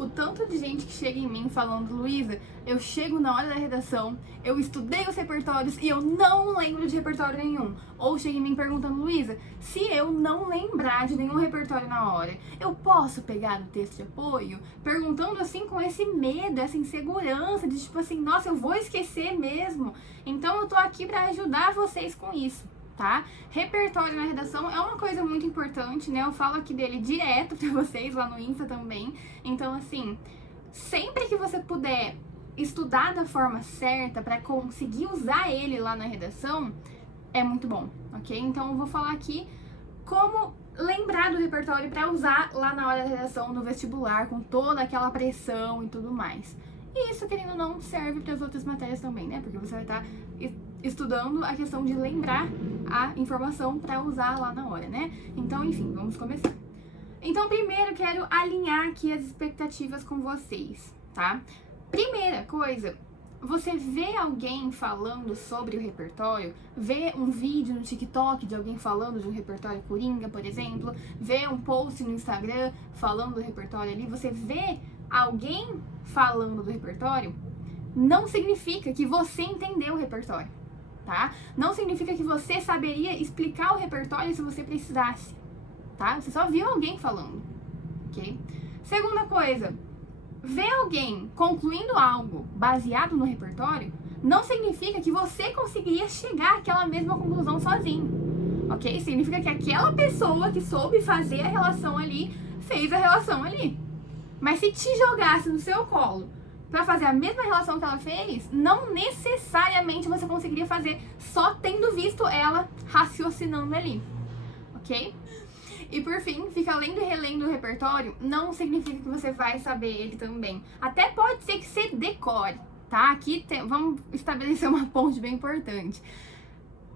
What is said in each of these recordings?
o tanto de gente que chega em mim falando: Luísa, eu chego na hora da redação, eu estudei os repertórios e eu não lembro de repertório nenhum. Ou chega em mim perguntando: Luísa, se eu não lembrar de nenhum repertório na hora, eu posso pegar o texto de apoio? Perguntando assim com esse medo, essa insegurança de tipo assim, nossa, eu vou esquecer mesmo. Então eu tô aqui pra ajudar vocês com isso. Tá? Repertório na redação é uma coisa muito importante, né? Eu falo aqui dele direto pra vocês lá no Insta também. Então, assim, sempre que você puder estudar da forma certa pra conseguir usar ele lá na redação, é muito bom, ok? Então, eu vou falar aqui como lembrar do repertório pra usar lá na hora da redação no vestibular, com toda aquela pressão e tudo mais. E isso, querendo ou não, serve para as outras matérias também, né? Porque você vai estar estudando a questão de lembrar a informação para usar lá na hora, né? Então, enfim, vamos começar. Então, primeiro, quero alinhar aqui as expectativas com vocês, tá? Primeira coisa, você vê alguém falando sobre o repertório, vê um vídeo no TikTok de alguém falando de um repertório coringa, por exemplo, vê um post no Instagram falando do repertório ali, você vê alguém falando do repertório, não significa que você entendeu o repertório, tá? Não significa que você saberia explicar o repertório se você precisasse, tá? Você só viu alguém falando, ok? Segunda coisa, ver alguém concluindo algo baseado no repertório não significa que você conseguiria chegar àquela mesma conclusão sozinho, ok? Significa que aquela pessoa que soube fazer a relação ali, fez a relação ali. Mas se te jogasse no seu colo pra fazer a mesma relação que ela fez, não necessariamente você conseguiria fazer só tendo visto ela raciocinando ali, ok? E por fim, fica lendo e relendo o repertório não significa que você vai saber ele também. Até pode ser que você decore, tá? Aqui vamos estabelecer uma ponte bem importante.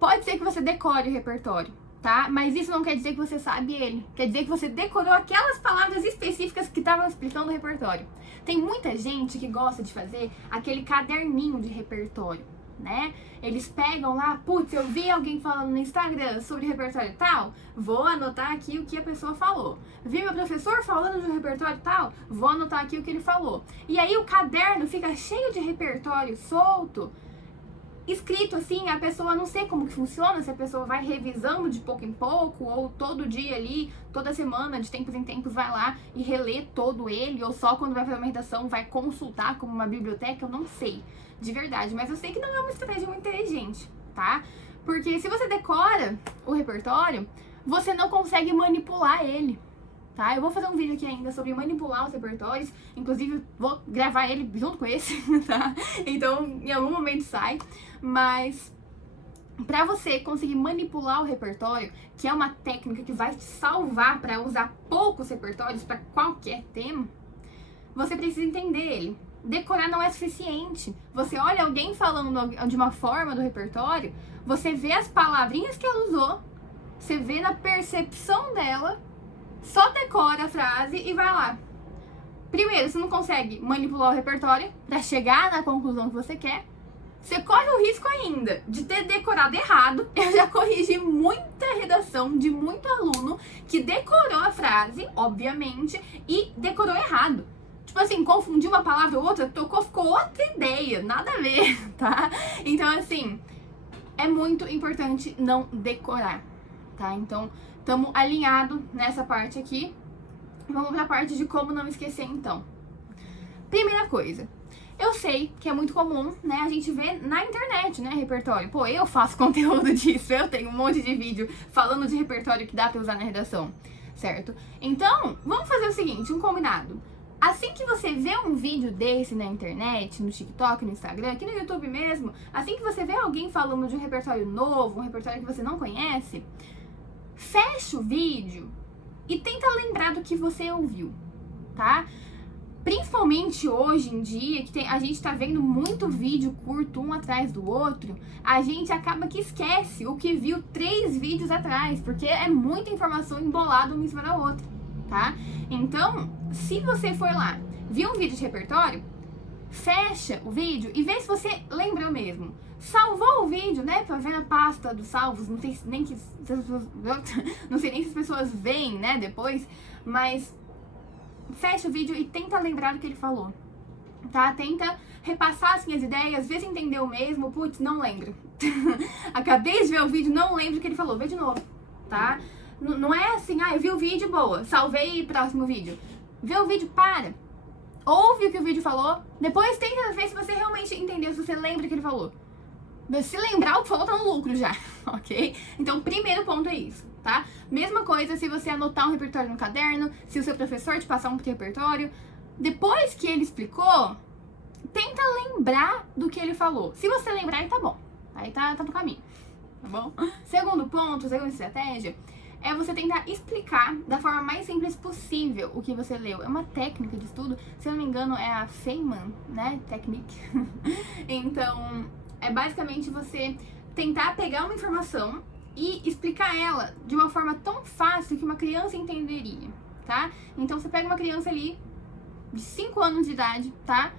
Pode ser que você decore o repertório, tá? Mas isso não quer dizer que você sabe ele. Quer dizer que você decorou aquelas palavras específicas que estavam explicando o repertório. Tem muita gente que gosta de fazer aquele caderninho de repertório, né? Eles pegam lá, putz, eu vi alguém falando no Instagram sobre repertório tal, vou anotar aqui o que a pessoa falou. Vi meu professor falando de um repertório tal, vou anotar aqui o que ele falou. E aí o caderno fica cheio de repertório solto, escrito assim, a pessoa não sei como que funciona, se a pessoa vai revisando de pouco em pouco, ou todo dia ali, toda semana, de tempos em tempos, vai lá e relê todo ele, ou só quando vai fazer uma redação vai consultar como uma biblioteca, eu não sei, de verdade, mas eu sei que não é uma estratégia muito inteligente, tá? Porque se você decora o repertório, você não consegue manipular ele, tá? Eu vou fazer um vídeo aqui ainda sobre manipular os repertórios, inclusive vou gravar ele junto com esse, tá? Então, em algum momento sai, mas pra você conseguir manipular o repertório, que é uma técnica que vai te salvar pra usar poucos repertórios pra qualquer tema, você precisa entender ele. Decorar não é suficiente. Você olha alguém falando de uma forma do repertório, você vê as palavrinhas que ela usou, você vê na percepção dela, só decora a frase e vai lá. Primeiro, você não consegue manipular o repertório pra chegar na conclusão que você quer. Você corre o risco ainda de ter decorado errado. Eu já corrigi muita redação de muito aluno que decorou a frase, obviamente, e decorou errado. Tipo assim, confundiu uma palavra ou outra, ficou outra ideia, nada a ver, tá? Então, assim, é muito importante não decorar, tá? Então, estamos alinhados nessa parte aqui. Vamos pra parte de como não esquecer, então. Primeira coisa, eu sei que é muito comum, né, a gente vê na internet, né, repertório. Pô, eu faço conteúdo disso, eu tenho um monte de vídeo falando de repertório que dá pra usar na redação, certo? Então, vamos fazer o seguinte, um combinado. Assim que você vê um vídeo desse na internet, no TikTok, no Instagram, aqui no YouTube mesmo, assim que você vê alguém falando de um repertório novo, um repertório que você não conhece, fecha o vídeo e tenta lembrar do que você ouviu, tá? Principalmente hoje em dia, que a gente tá vendo muito vídeo curto um atrás do outro, a gente acaba que esquece o que viu 3 vídeos atrás, porque é muita informação embolada uma em cima da outra, tá? Então, se você for lá, viu um vídeo de repertório, fecha o vídeo e vê se você lembrou mesmo. Salvou o vídeo, né, pra ver na pasta dos salvos, não sei nem se as pessoas veem, né, depois, mas fecha o vídeo e tenta lembrar do que ele falou, tá? Tenta repassar assim as ideias, vê se entendeu mesmo. Putz, não lembro. Acabei de ver o vídeo, não lembro o que ele falou. Vê de novo, tá? Não é assim, eu vi o vídeo, boa, salvei próximo vídeo. Vê o vídeo, para. Ouve o que o vídeo falou, depois tenta ver se você realmente entendeu, se você lembra o que ele falou. Se lembrar o que falou, tá no lucro já, ok? Então, primeiro ponto é isso, tá? Mesma coisa se você anotar um repertório no caderno, se o seu professor te passar um repertório. Depois que ele explicou, tenta lembrar do que ele falou. Se você lembrar, aí tá bom. Aí tá no caminho, tá bom? Segundo ponto, segunda estratégia, é você tentar explicar da forma mais simples possível o que você leu. É uma técnica de estudo, se eu não me engano, é a Feynman, né? Technique. Então, é basicamente você tentar pegar uma informação e explicar ela de uma forma tão fácil que uma criança entenderia, tá? Então, você pega uma criança ali de 5 anos de idade, tá?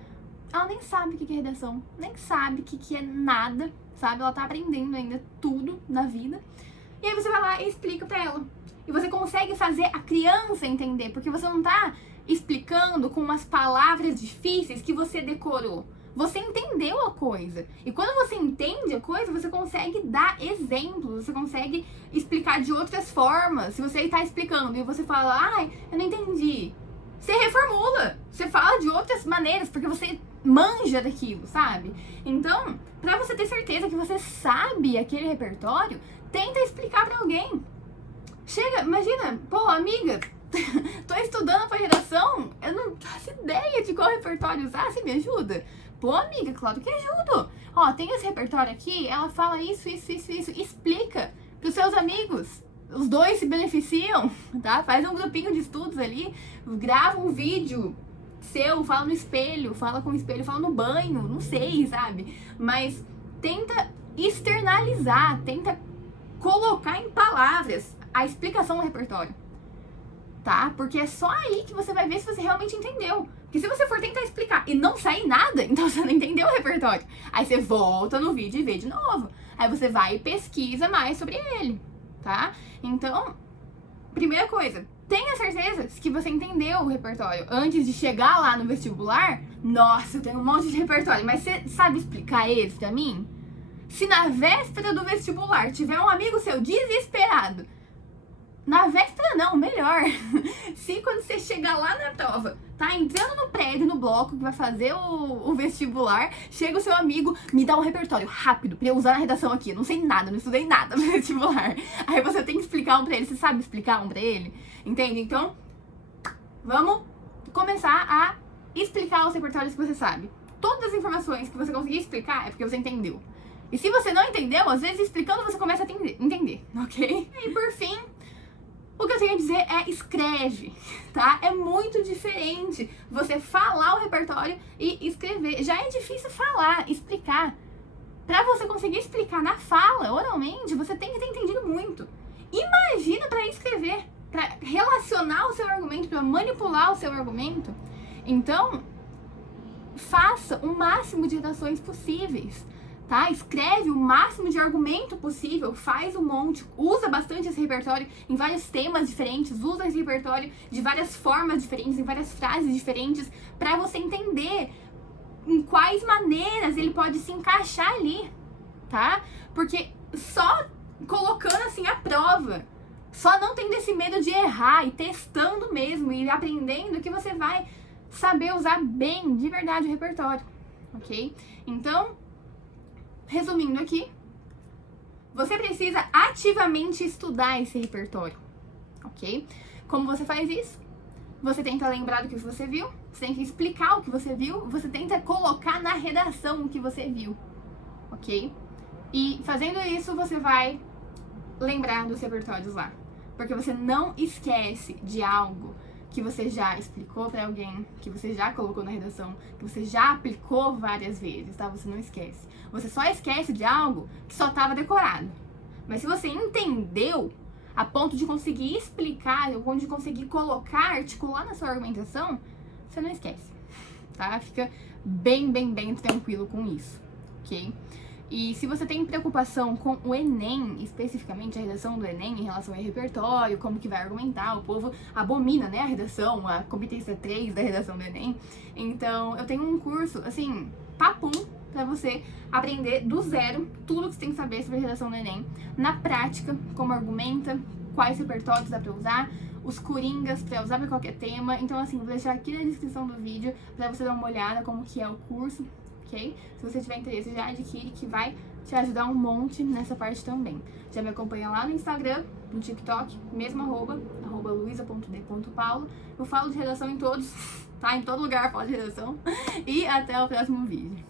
Ela nem sabe o que é redação, nem sabe o que é nada, sabe? Ela tá aprendendo ainda tudo na vida. E aí você vai lá e explica pra ela. E você consegue fazer a criança entender, porque você não tá explicando com umas palavras difíceis que você decorou. Você entendeu a coisa. E quando você entende a coisa, você consegue dar exemplos, você consegue explicar de outras formas. Se você está explicando e você fala, eu não entendi, você reformula, você fala de outras maneiras, porque você manja daquilo, sabe? Então, pra você ter certeza que você sabe aquele repertório, tenta explicar pra alguém. Chega, imagina, amiga, tô estudando pra redação, eu não faço ideia de qual repertório usar, você me ajuda? Amiga, claro que ajudo. Tem esse repertório aqui, ela fala isso, explica pros seus amigos. Os dois se beneficiam, tá? Faz um grupinho de estudos ali, grava um vídeo seu, fala no espelho, fala com o espelho, fala no banho, não sei, sabe? Mas tenta externalizar, tenta colocar em palavras a explicação do repertório, tá? Porque é só aí que você vai ver se você realmente entendeu. Porque se você for tentar explicar e não sair nada, então você não entendeu o repertório. Aí você volta no vídeo e vê de novo. Aí você vai e pesquisa mais sobre ele, tá? Então, primeira coisa, tenha certeza que você entendeu o repertório. Antes de chegar lá no vestibular, nossa, eu tenho um monte de repertório, mas você sabe explicar eles pra mim? Se na véspera do vestibular tiver um amigo seu desesperado, na véspera não, melhor. Se quando você chegar lá na prova, tá entrando no prédio, no bloco que vai fazer o vestibular, chega o seu amigo, me dá um repertório rápido pra eu usar na redação aqui. Eu não sei nada, não estudei nada no vestibular. Aí você tem que explicar um pra ele, você sabe explicar um pra ele? Entende? Então, vamos começar a explicar os repertórios que você sabe. Todas as informações que você conseguir explicar é porque você entendeu. E se você não entendeu, às vezes explicando você começa a entender, ok? E por fim, o que eu tenho a dizer é escreve, tá? É muito diferente você falar o repertório e escrever. Já é difícil falar, explicar. Pra você conseguir explicar na fala, oralmente, você tem que ter entendido muito. Imagina pra escrever, pra relacionar o seu argumento, pra manipular o seu argumento. Então, faça o máximo de redações possíveis. Tá? Escreve o máximo de argumento possível, faz um monte, usa bastante esse repertório em vários temas diferentes, usa esse repertório de várias formas diferentes, em várias frases diferentes, para você entender em quais maneiras ele pode se encaixar ali, tá? Porque só colocando assim a prova, só não tendo esse medo de errar e testando mesmo e aprendendo que você vai saber usar bem, de verdade, o repertório, ok? Então, resumindo aqui, você precisa ativamente estudar esse repertório, ok? Como você faz isso? Você tenta lembrar do que você viu, você tem que explicar o que você viu, você tenta colocar na redação o que você viu, ok? E fazendo isso, você vai lembrar dos repertórios lá, porque você não esquece de algo que você já explicou pra alguém, que você já colocou na redação, que você já aplicou várias vezes, tá? Você não esquece. Você só esquece de algo que só estava decorado. Mas se você entendeu a ponto de conseguir explicar, a ponto de conseguir colocar, articular na sua argumentação, você não esquece, tá? Fica bem tranquilo com isso, ok? E se você tem preocupação com o Enem, especificamente a redação do Enem em relação ao repertório, como que vai argumentar, o povo abomina, né, a redação, a competência 3 da redação do Enem. Então, eu tenho um curso, assim, papum, pra você aprender do zero tudo que você tem que saber sobre a redação do Enem. Na prática, como argumenta, quais repertórios dá pra usar, os coringas pra usar pra qualquer tema. Então, assim, vou deixar aqui na descrição do vídeo pra você dar uma olhada como que é o curso. Ok? Se você tiver interesse, já adquire, que vai te ajudar um monte nessa parte também. Já me acompanha lá no Instagram, no TikTok, mesmo arroba luisa.d.paulo. Eu falo de redação em todos, tá? Em todo lugar eu falo de redação. E até o próximo vídeo.